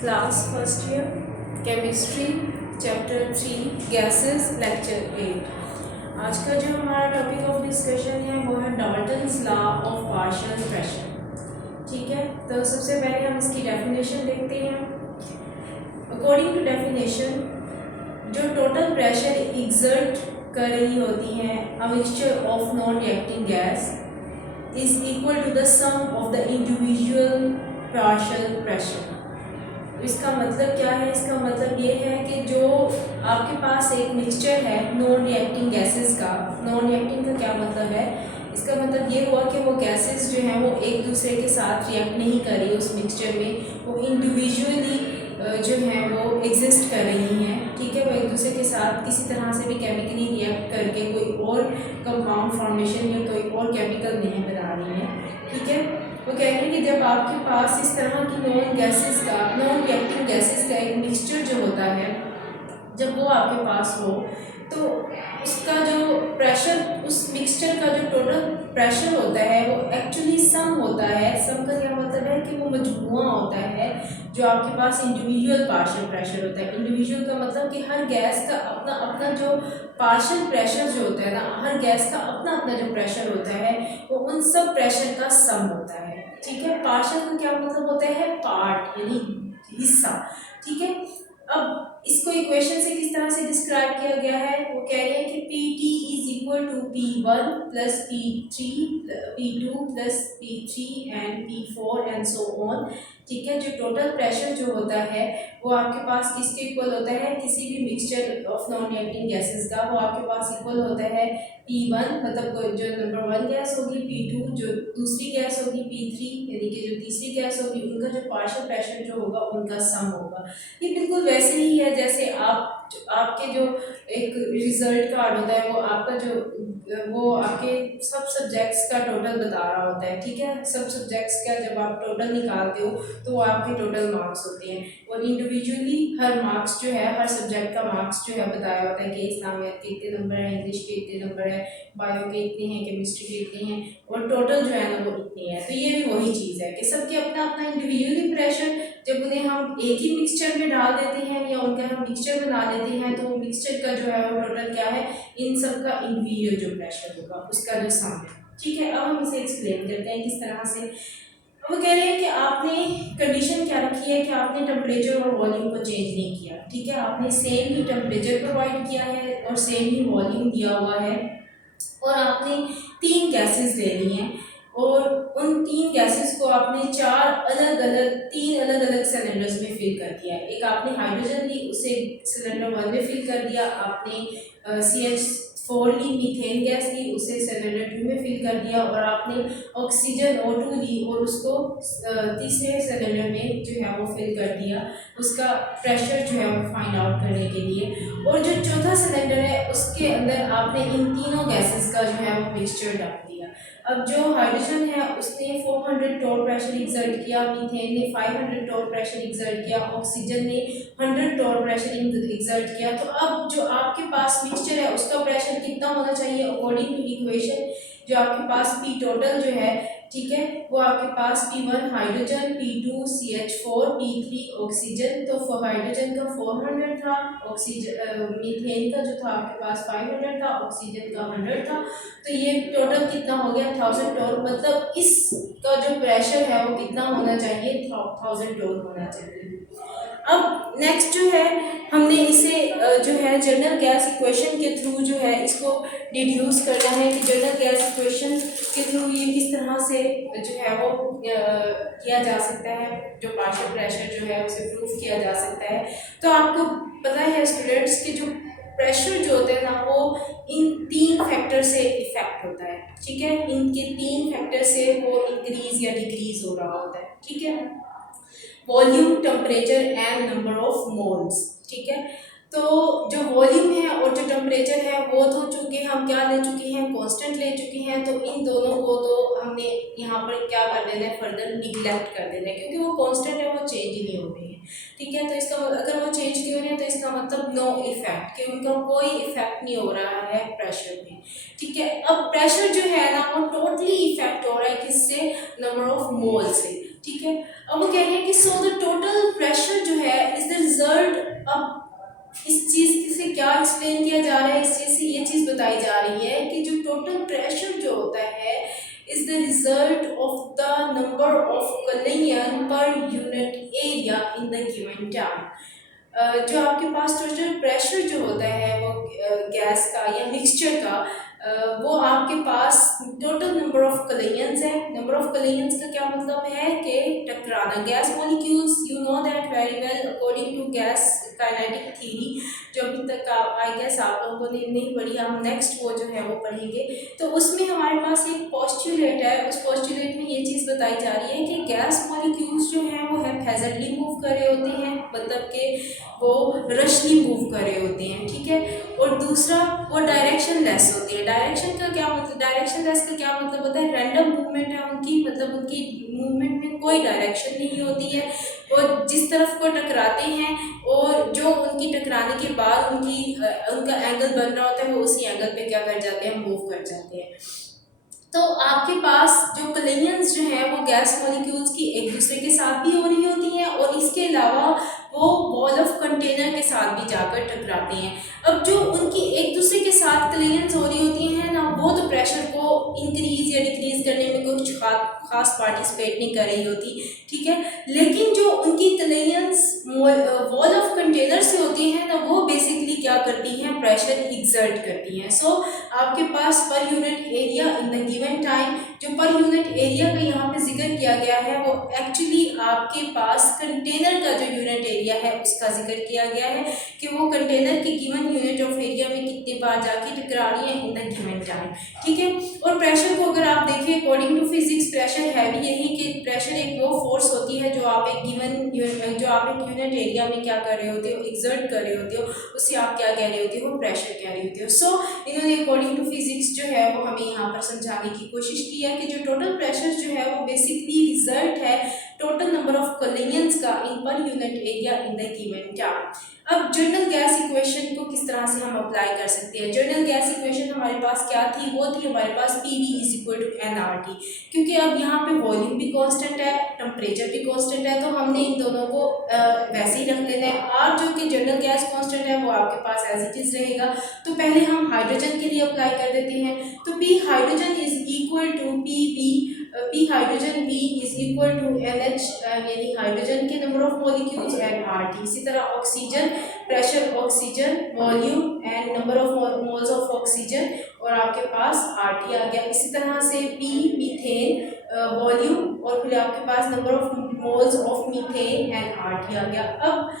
Class first year chemistry chapter 3 gases lecture 8। आज का जो हमारा टॉपिक ऑफ डिस्कशन है वो है Dalton's law of partial pressure. ठीक है, तो सबसे पहले हम इसकी डेफिनेशन देखते हैं। अकॉर्डिंग टू डेफिनेशन, जो टोटल प्रेशर एग्जर्ट कर रही होती है a mixture of non reacting gas is equal to the sum of the individual partial pressure. इसका मतलब क्या है? इसका मतलब ये है कि जो आपके पास एक मिक्सचर है नॉन रिएक्टिंग गैसेस का। नॉन रिएक्टिंग का क्या मतलब है? इसका मतलब ये हुआ कि वो गैसेस जो हैं वो एक दूसरे के साथ रिएक्ट नहीं कर रही उस मिक्सचर में, वो इंडिविजुअली जो है वो एग्जिस्ट कर रही हैं। ठीक है, वो एक दूसरे के साथ किसी तरह से भी केमिकली रिएक्ट करके कोई और कंपाउंड फॉर्मेशन या कोई और केमिकल नहीं बना रही हैं। ठीक है, वो कह रहे हैं कि जब आपके पास इस तरह की नॉन रिएक्टिव गैसेस का एक मिक्सचर जो होता है, जब वो आपके पास हो तो उसका जो प्रेशर, उस मिक्सचर का जो टोटल प्रेशर होता है वो एक्चुअली सम होता है। सम का क्या मतलब है कि वो मजमुआ होता है जो आपके पास इंडिविजुअल पार्शियल प्रेशर होता है। इंडिविजुअल का मतलब कि हर गैस का अपना अपना जो पार्शियल प्रेशर जो होता है ना, हर गैस का अपना अपना जो प्रेशर होता है वो उन सब प्रेशर का सम होता है। ठीक है, पार्शियल का क्या मतलब होता है? पार्ट यानी हिस्सा। ठीक है, अब इसको इक्वेशन से किस तरह से डिस्क्राइब किया गया है? वो कह रहे हैं कि Pt is equal to P1 plus P3 P2 plus P3 and P4 and so on. ठीक है, जो टोटल प्रेशर जो होता है वो आपके पास किसके इक्वल होता है? किसी भी mixture of non reacting gases का वो आपके पास इक्वल होता है P1 मतलब जो नंबर 1 गैस होगी, P2 जो दूसरी गैस होगी, P3 यानी कि जो तीसरी गैस होगी, उनका जो पार्शियल प्रेशर जो होगा उनका सम होगा। ये बिल्कुल वैसे ही है जैसे आपके जो एक रिजल्ट कार्ड होता है वो आपके सब सब्जेक्ट्स का टोटल बता रहा होता है। ठीक है, सब सब्जेक्ट्स का जब आप टोटल निकालते हो तो वो आपके टोटल मार्क्स होते हैं, और इंडिविजुअली हर मार्क्स जो है, हर सब्जेक्ट का मार्क्स जो है बताया होता है कि इस्लामियत के इतने नंबर है, इंग्लिश के इतने नंबर है, बायो के इतने हैं, केमिस्ट्री के इतने हैं, और टोटल जो है ना वो इतनी है। तो ये भी वही चीज़ है कि सबके अपना अपना इंडिविजुअली प्रेशर, जब उन्हें हम एक ही मिक्सचर में डाल देते हैं या उनका हम मिक्सचर बना लेते हैं तो मिक्सचर का जो है वो टोटल क्या है, इन सब का इंडिविजुअल जो प्रेशर होगा उसका जो सम है। ठीक है, अब हम इसे एक्सप्लेन करते हैं किस तरह से। वो कह रहे हैं कि आपने कंडीशन क्या रखी है कि आपने टेम्परेचर और वॉल्यूम को चेंज नहीं किया। ठीक है, आपने सेम ही टेम्परेचर प्रोवाइड किया है और सेम ही वॉल्यूम दिया हुआ है, और आपने 3 गैसेस ले ली हैं और उन 3 गैसेस को आपने 3 अलग अलग सिलेंडर्स में फिल कर दिया है। एक आपने हाइड्रोजन ली, उसे सिलेंडर 1 में फिल कर दिया। आपने CH4 ली, मीथेन गैस ली, उसे सिलेंडर 2 में फिल कर दिया। और आपने ऑक्सीजन O2 ली और उसको तीसरे सिलेंडर में जो है वो फिल कर दिया, उसका प्रेशर जो है वो फाइंड आउट करने के लिए। और जो चौथा सिलेंडर है उसके अंदर आपने इन तीनों गैसेस का जो है वो मिक्सचर डाल दिया। अब जो हाइड्रोजन है उसने 400 टोल प्रेशर एक्सर्ट किया, मीथेन ने 500 टोल प्रेशर एक्सर्ट किया, ऑक्सीजन ने 100 टोल प्रेशर एक्सर्ट किया। तो अब जो आपके पास मिक्सचर है उसका प्रेशर कितना होना चाहिए? अकॉर्डिंग टू इक्वेशन जो आपके पास P टोटल जो है, ठीक है, वो आपके पास P1 hydrogen, P2 CH4, P3 oxygen. तो हाइड्रोजन का 400 था, ऑक्सीजन मीथेन का जो था आपके पास 500 था, ऑक्सीजन का 100 था। तो ये टोटल कितना हो गया? 1000 टोल। मतलब इसका जो प्रेशर है वो कितना होना चाहिए? 1000 टोल होना चाहिए। अब नेक्स्ट जो है, हमने इसे जो है जनरल गैस इक्वेशन के थ्रू जो है इसको डिड्यूस करना है कि जनरल गैस इक्वेशन के थ्रू ये किस तरह से जो है वो किया जा सकता है, जो पार्शियल प्रेशर जो है उसे प्रूफ किया जा सकता है। तो आपको पता है स्टूडेंट्स कि जो प्रेशर जो होते हैं ना वो इन 3 फैक्टर से इफेक्ट होता है। ठीक है, इनके 3 फैक्टर से वो इंक्रीज या डिक्रीज हो रहा होता है। ठीक है, volume, temperature and number of moles. ठीक है, तो जो वॉल्यूम है और जो टेम्परेचर है वो तो चूँकि हम क्या ले चुके हैं, कांस्टेंट ले चुके हैं, तो इन दोनों को तो हमने यहाँ पर क्या कर देना है, फर्दर निगलेक्ट कर देना है, क्योंकि वो कांस्टेंट है, वो चेंज ही नहीं हो रही है। ठीक है, तो इसका अगर वो चेंज नहीं हो रही है तो इसका मतलब नो इफेक्ट, कि उनका कोई इफेक्ट नहीं हो रहा है प्रेशर पे। ठीक है, अब प्रेशर जो है ना वो टोटली इफेक्ट हो रहा है किससे, नंबर ऑफ मोल से। ठीक है, अब वो कह रहे हैं कि सो द टोटल प्रेशर जो है इज द रिजल्ट। अब इस चीज़ से क्या एक्सप्लेन किया जा रहा है, इस चीज़ से ये चीज़ बताई जा रही है कि जो टोटल प्रेशर जो होता है is the result of the number of collision per unit area in the given time. जो आपके पास टोटल प्रेशर जो होता है वो गैस का या मिक्सचर का, वो आपके पास टोटल नंबर ऑफ कलियंस है। नंबर ऑफ कलियंस का क्या मतलब है कि टकराना, gas molecules, you know that very well according to gas kinetic theory, जो अभी तक आई गेस आप लोगों ने नहीं पढ़ी, हम नेक्स्ट वो जो है वो पढ़ेंगे। तो उसमें हमारे पास एक पोस्टुलेट है, उस पोस्टुलेट में ये चीज़ बताई जा रही है कि गैस मॉलिक्यूल्स जो हैं वो हैप्पैज़िटली मूव कर रहे होते हैं, मतलब कि वो रशली मूव कर रहे होते हैं। ठीक है, और दूसरा वो डायरेक्शन लेस होती है। डायरेक्शन का क्या मतलब, डायरेक्शन लेस का क्या मतलब होता है, रैंडम मूवमेंट है उनकी, मतलब उनकी मूवमेंट में कोई डायरेक्शन नहीं होती है, और जिस तरफ को टकराते हैं और जो उनकी टकराने के बाद उनका एंगल बन रहा होता है वो उसी एंगल पे क्या कर जाते हैं, मूव कर जाते हैं। तो आपके पास जो कलियंस जो हैं वो गैस मॉलिक्यूल्स की एक दूसरे के साथ भी हो रही होती हैं, और इसके अलावा वो वॉल ऑफ कंटेनर के साथ भी जाकर टकराते हैं। अब जो उनकी एक दूसरे के साथ कलियंस हो रही होती हैं ना, वो तो प्रेशर को इंक्रीज या डिक्रीज करने में कुछ खास पार्टिसिपेट नहीं कर रही होती। ठीक है, लेकिन जो उनकी कलियंस वॉल ऑफ कंटेनर से होती हैं ना, वो बेसिकली क्या करती हैं, प्रेशर एक्सर्ट करती हैं। सो आपके पास per unit area in the given time, जो पर यूनिट एरिया का यहाँ पे जिक्र किया गया है वो एक्चुअली आपके पास कंटेनर का जो यूनिट एरिया है उसका जिक्र किया गया है, कि वो कंटेनर की गिवन यूनिट ऑफ एरिया में कितने बार जाके टकरा रही है इन द गिवन टाइम। ठीक है, और प्रेशर को अगर आप देखें अकॉर्डिंग टू फिजिक्स, प्रेशर है भी यही कि प्रेशर एक वो फोर्स होती है जो आप एक यूनिट एरिया में क्या कर रहे होते हो, एक्सर्ट कर रहे होते हो, उससे आप क्या कह रहे होते हो, प्रेशर कह रहे होते हो। सो इन्होंने अकॉर्डिंग टू फिजिक्स जो है वो हमें यहाँ पर समझाने की कोशिश की है कि जो टोटल प्रेशर जो है वो बेसिकली रिजल्ट है टोटल नंबर ऑफ कलियंस का in per unit area in the given time. अब जर्नल गैस इक्वेशन को किस तरह से हम अप्लाई कर सकते हैं। जर्नल गैस इक्वेशन हमारे पास क्या थी, वो थी हमारे पास PV is equal to nRT, क्योंकि अब यहाँ पे वॉल्यूम भी कांस्टेंट है, टेम्परेचर भी कांस्टेंट है, तो हमने इन दोनों को वैसे ही रख लेना है। R जो कि जर्नल गैस कांस्टेंट है वो आपके पास एज इट इज रहेगा। तो पहले हम हाइड्रोजन के लिए अप्लाई कर देते हैं, तो P hydrogen is equal to P hydrogen B is equal to NH, यानी हाइड्रोजन के number of molecules and RT। इसी तरह oxygen, pressure oxygen, volume and number of moles of oxygen, और आपके पास RT आ गया। इसी तरह से P मीथेन, वॉल्यूम, और फिर आपके पास number of moles of methane and RT आ गया। अब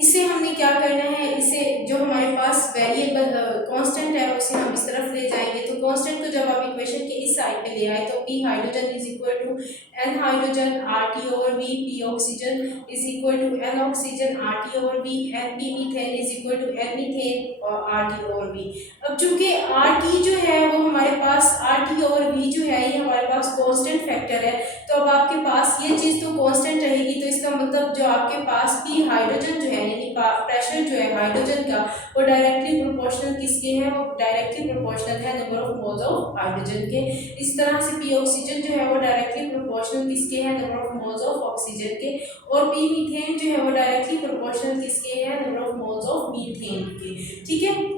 इसे हमने क्या करना है, इसे जो हमारे पास वेरिएबल कांस्टेंट है उसे हम इस तरफ ले जाएंगे। तो कांस्टेंट को जब आप इक्वेशन के इस साइड पे ले आए तो P hydrogen is equal to N hydrogen RT over V, P oxygen is equal to N oxygen RT over V, and P methane is equal to N methane और RT ओवर V। अब चूंकि RT जो है वो हमारे पास RT over V जो है ये हमारे पास कांस्टेंट फैक्टर है, तो अब आपके पास ये चीज़ तो कांस्टेंट रहेगी, तो इसका मतलब जो आपके पास P हाइड्रोजन जो है यानी प्रेशर जो है हाइड्रोजन का वो डायरेक्टली प्रोपोर्शनल किसके है, वो डायरेक्टली प्रोपोर्शनल है number of moles of hydrogen के। इस तरह से P ऑक्सीजन जो है वो डायरेक्टली प्रोपोर्शनल किसके है, number of moles of oxygen के, और P मीथेन जो है वो डायरेक्टली प्रोपोर्शनल किसके है, number of moles of methane के। ठीक है,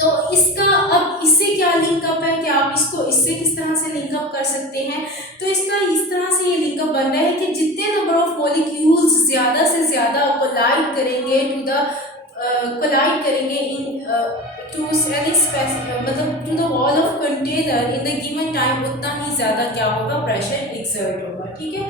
तो इसका अब इससे क्या लिंकअप है कि आप इसको इससे किस तरह से लिंकअप कर सकते हैं। तो इसका इस तरह से ये लिंकअप बन रहा है कि जितने नंबर ऑफ मॉलिक्यूल्स ज़्यादा से ज़्यादा कोलाइड करेंगे इन टू मतलब to the wall of container in the given time, उतना ही ज़्यादा क्या होगा, प्रेशर एक्सर्ट होगा। ठीक है,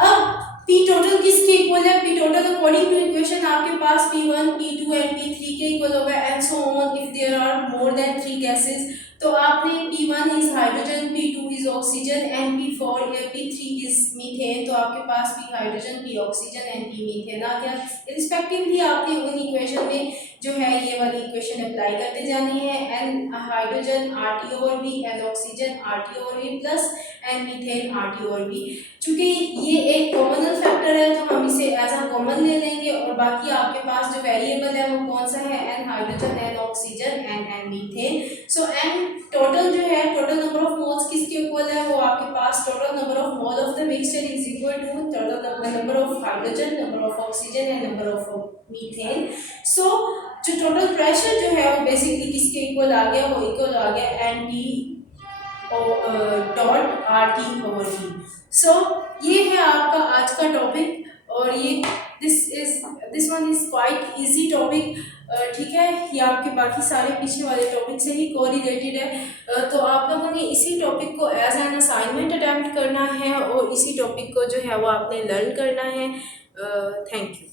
अब P टोटल किसके इक्वल है, P total according to equation आपके पास P1, P2 एंड P3 के इक्वल होगा, and so on if there are more than 3 gases. तो आपने P1 is hydrogen, P2 is oxygen and P3 is methane. तो आपके पास P hydrogen, P oxygen and P methane आ गया। Respectively आपने उन इक्वेशन में जो है ये वाली इक्वेशन अप्लाई करते जानी है। N hydrogen RT over V, N oxygen RT over V plus N methane RT over V। चूंकि ये एक कॉमन फैक्टर है तो हम इसे एज अ कॉमन ले लेंगे और बाकी आपके पास जो वेरिएबल है वो कौन सा है, N hydrogen, N oxygen and N methane. So N total जो है, टोटल नंबर ऑफ मोल्स किसके इक्वल है, वो आपके पास total number of mole of the mixture is equal to total number of hydrogen, number of oxygen and number of methane. So जो total pressure जो है वो बेसिकली किसके इक्वल आ गया, वो इक्वल आ गया NP dot RT over V। सो ये है आपका आज का टॉपिक और ये this one is quite easy topic. ठीक है, ये आपके बाकी सारे पीछे वाले टॉपिक से ही कोरिलेटेड है। तो आप लोगों ने इसी टॉपिक को एज एन असाइनमेंट अटेम्प्ट करना है और इसी टॉपिक को जो है वो आपने लर्न करना है। Thank you.